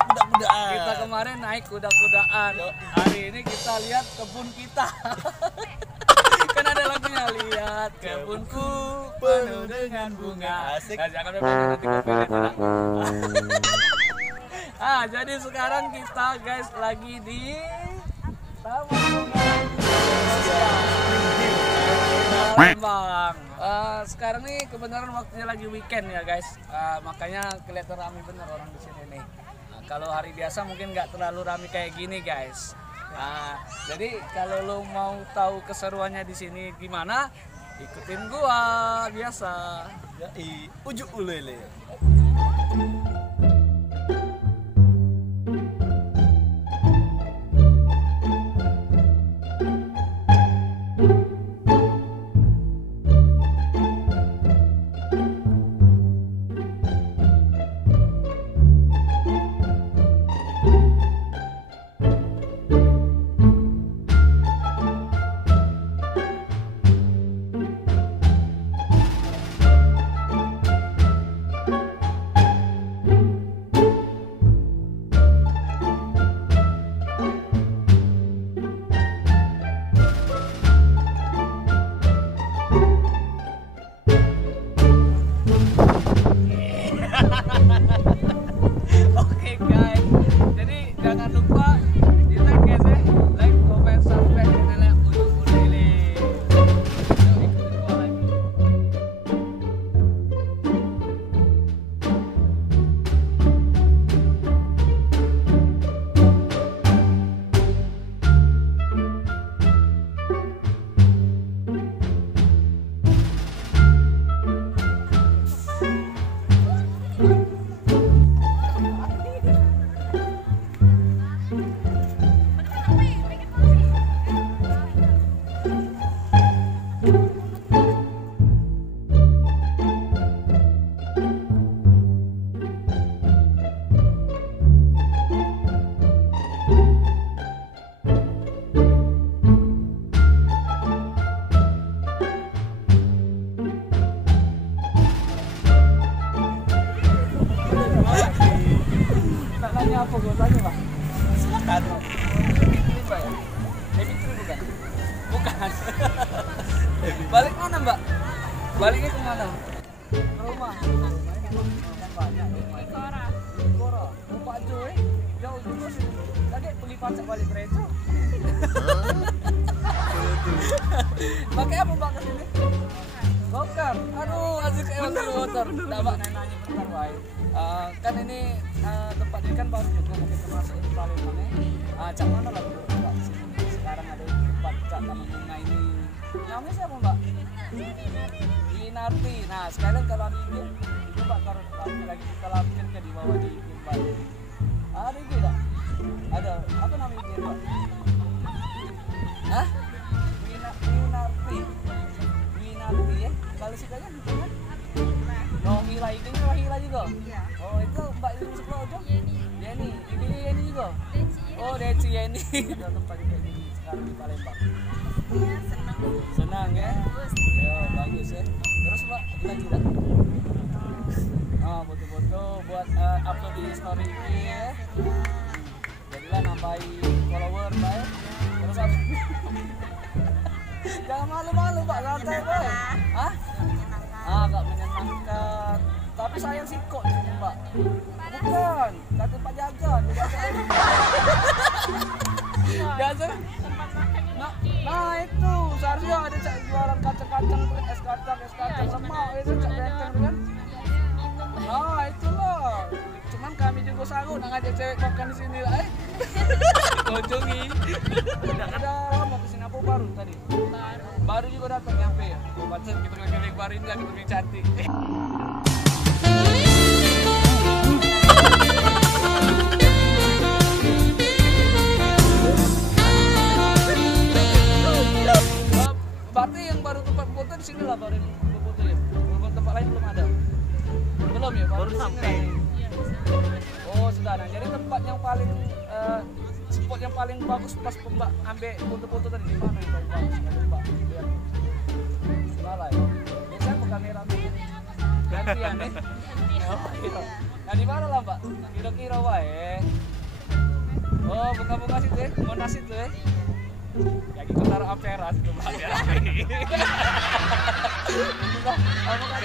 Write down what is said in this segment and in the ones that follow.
kuda-kudaan. Kita kemarin naik kuda-kudaan. Hari ini kita lihat kebun kita. Kan ada lagunya, lihat kebunku penuh dengan bunga. Asik. Nah, jangan lupa nanti copyright ya. Jadi sekarang kita guys lagi di Taman Bunga Palembang. Sekarang nih kebenaran waktunya lagi weekend ya guys. Makanya kelihatan ramai bener orang di sini nih. Kalau hari biasa mungkin nggak terlalu ramai kayak gini guys. Jadi kalau lo mau tahu keseruannya di sini gimana, ikutin gua biasa. Ujuk ulele. Oke guys, jadi jangan lupa di like guys ya, like, comment, subscribe channelnya Ujuk Ulele. Yuk, ikutin gua lagi. Tak nanya apa gua tanya Pak? Silakan. Ini Mbak ya? Baby Tree bukan? Bukan. Balik mana Mbak? Baliknya kemana? Ke rumah. Banyak. Kora. Pak Joy. Jauh juga sih. Tadi pergi pacak balik Rejo. Pakai apa Mbak kesini? Gokar. Aduh, asik emang di motor. Nah, Mbak nanya bentar baik. Kan ini tempat ini kan baru juga mungkin termasuk di Palembang ya. Cak mana lah dulu Mbak di sini? Sekarang ada tempat Cak Taman Bunga ini. Namanya siapa Mbak? Winarti. Nah, sekalian kalau ada ide, itu Mbak taruh lagi kita lampirkan ke di bawah di Mbak. Ada ide tak? Ada. Apa nama ide Mbak? Hah? Winarti. Winarti ya? Kalau sukanya gimana? Oh, Hila ini Hila juga? Iya. Oh, itu Mbak itu suka aja? Yeni. Ini Yeni juga? Oh, Deci Yeni. Ada tempat juga di sekarang di Palembang. Senang ya? Ya, bagus ya. Terus Mbak, lagi tak? Oh, foto-foto buat upload di story ini ya. Jadilah nambahin follower Mbak ya. Terus apa? Jangan malu-malu Pak, santai Pak. Hah? Agak menyenangkan. Tapi sayang sih kok ini Mbak. Bukan, kata Pak Jaga. Biasa. Nah itu seharusnya ada cak jualan kacang-kacang, es kacang lemak itu cak benteng kan. Nah itulah. Cuman kami juga sanggup nak ngajak cewek makan di sini lah. Kunjungi. Ada lama kesini apa baru tadi? Baru juga datang nyampe ya. Macam kita keliling baru ini lagi lebih cantik. Berarti yang baru tempat foto di sini lah baru foto ya. Belum tempat lain belum ada. Belum ya, baru sampai. Oh sudah. Nah, jadi tempat yang paling spot yang paling bagus pas Mbak ambil foto-foto tadi di mana yang paling bagus? Mbak lihat. Salah ya. Biasanya apa kamera? gantian nih. Oh, iya. Nah di mana lah Mbak? Kira-kira wae. Oh, buka-buka situ ya, Monas itu ya. Ya gitu taruh Ampera situ Mbak. Kamu kan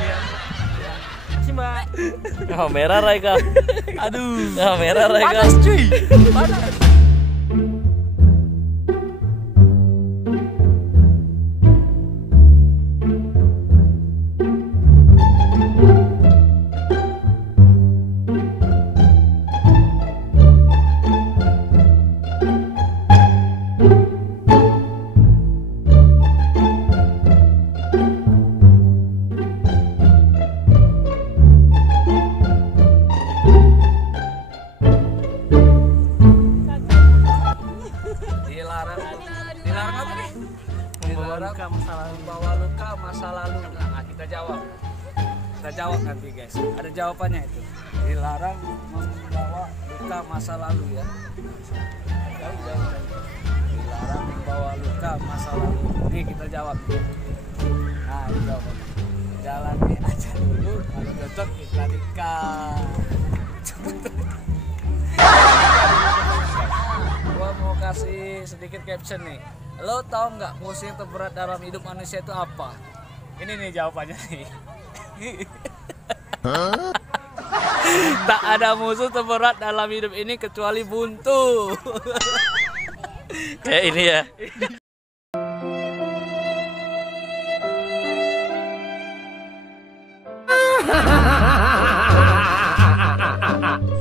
Iya. Si Mbak. Oh, merah Raika. Aduh. Oh, merah Raika. Panas cuy. Panas. Dilarang apa nih? Membawa luka masa lalu. Nah, kita jawab. Kita jawab nanti guys. Ada jawabannya itu. Dilarang membawa luka masa lalu ya. Jauh. Dilarang membawa luka masa lalu. Nih kita jawab. Nah, ini jawabannya. Jalani aja dulu, kalau cocok ikhlas. Gua mau kasih sedikit caption nih. Lo tau nggak musuh yang terberat dalam hidup manusia itu apa? Ini nih jawabannya nih. Tak ada musuh terberat dalam hidup ini kecuali buntu. Kayak ini ya.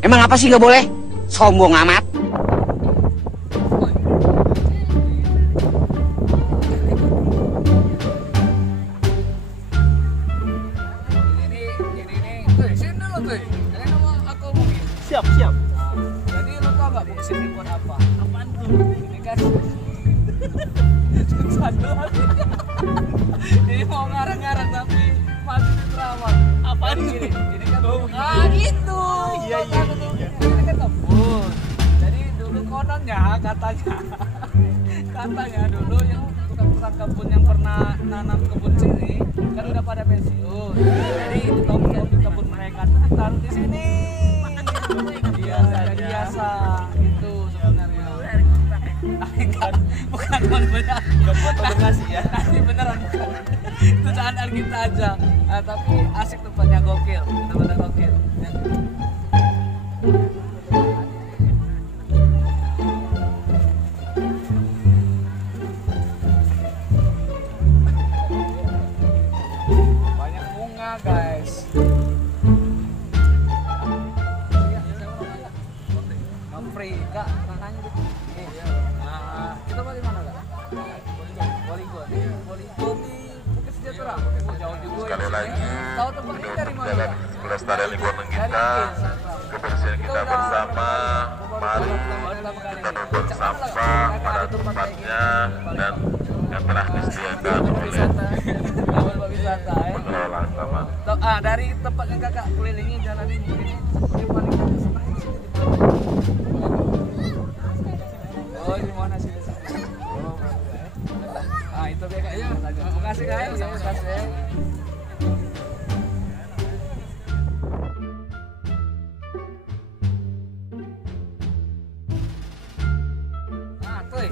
Emang apa sih nggak boleh? Sombong amat. Siap, siap. Jadi lo tau gak fungsi ini buat apa? Apaan tuh? Ini kan sadar. Ini mau ngarang-ngarang tapi masih terawat. Apaan Jadi tuh? gini, ini kan Oh, gitu. Iya, iya, iya. Ini kan kebun. Jadi dulu kononnya katanya dulu yang tukang kebun yang pernah nanam kebun sini kan udah pada pensiun. Jadi itu kebun mereka tuh ditaruh di sini. Biasa itu sebenarnya. Bukan benar. Gak buat donasi ya. Ini beneran bukan. Itu candaan kita aja. Nah, tapi asik tempatnya gokil. Tempatnya gokil. Ya. Banyak bunga guys. Free, Kak, nanya dulu. Nah, kita mau di mana, Kak? Polygon. Polygon di Bukit Sejahtera. Oh, jauh juga. Sekali ya. lagi, Tahu tempatnya dari mana, dalam Kak? pelestarian lingkungan Dari kita, Wisata. kebersihan kita bersama, mari kita membuang sampah pada tempatnya dan yang telah disediakan oleh Wisata. Tempat wisata ya. pengelola taman. Dari tempat yang Kakak kelilingi jalan ini yang paling Kakak senang di sini di mana? Oh, di mana sih di sana? Oh, ah, itu dia Kak ya. Terima kasih Kak. Terima kasih. Ah, Toy.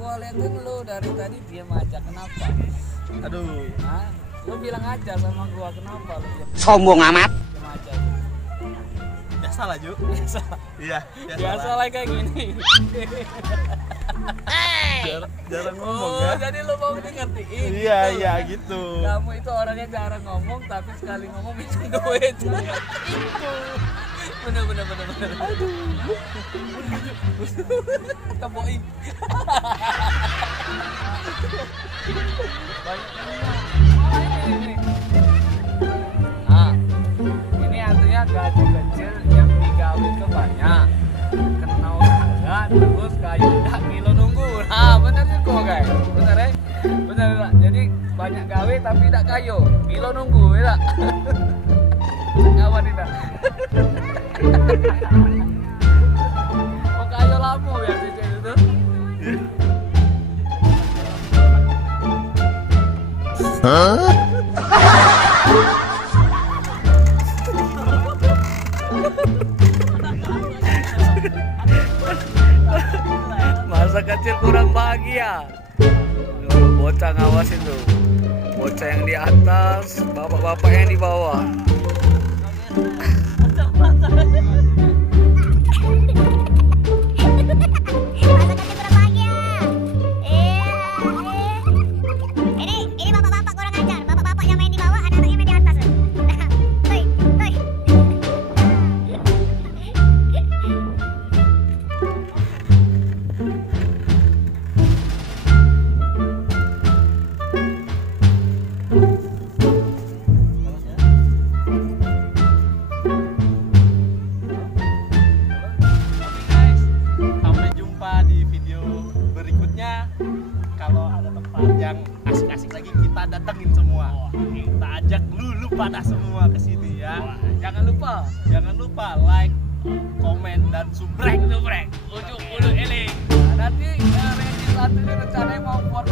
Gua liatin lu dari tadi diam aja. Kenapa? Aduh. Hah? Lu bilang aja sama gua kenapa lu diam Sombong amat. aja. Biasa lah, Ju. Biasa. Iya, Biasa lah kayak gini. Jarang ngomong Oh, ya. jadi lu mau ngertiin. Iya, iya gitu. Kamu itu orangnya jarang ngomong tapi sekali ngomong minta duit. Itu. Bener. Aduh. Keboi. Ini. Ah, ini artinya gaji kecil yang digawe ke banyak. Kena usaha terus kayu tak kilo nunggu. Nah, bener juga guys. Bener ya? Bener tak? Jadi banyak gawe tapi tak kayu. Kilo nunggu ya tak? Kawan tidak? Oh kayu lamu ya cece itu. Hah? Masa kecil kurang bahagia. Bocah ngawasin tuh. Bocah yang di atas, bapak-bapak yang di bawah. Ini bapak-bapak kurang ajar. Bapak-bapaknya main di bawah, anak-anaknya main di atas. Hei, hei. Sampai jumpa di video berikutnya. Kalau ada tempat yang asik-asik lagi kita datengin semua. Kita ajak lulu pada semua ke sini ya. Jangan lupa like, komen dan subrek. Ujung ulu eling. Nanti ranking 1 ini rencananya mau buat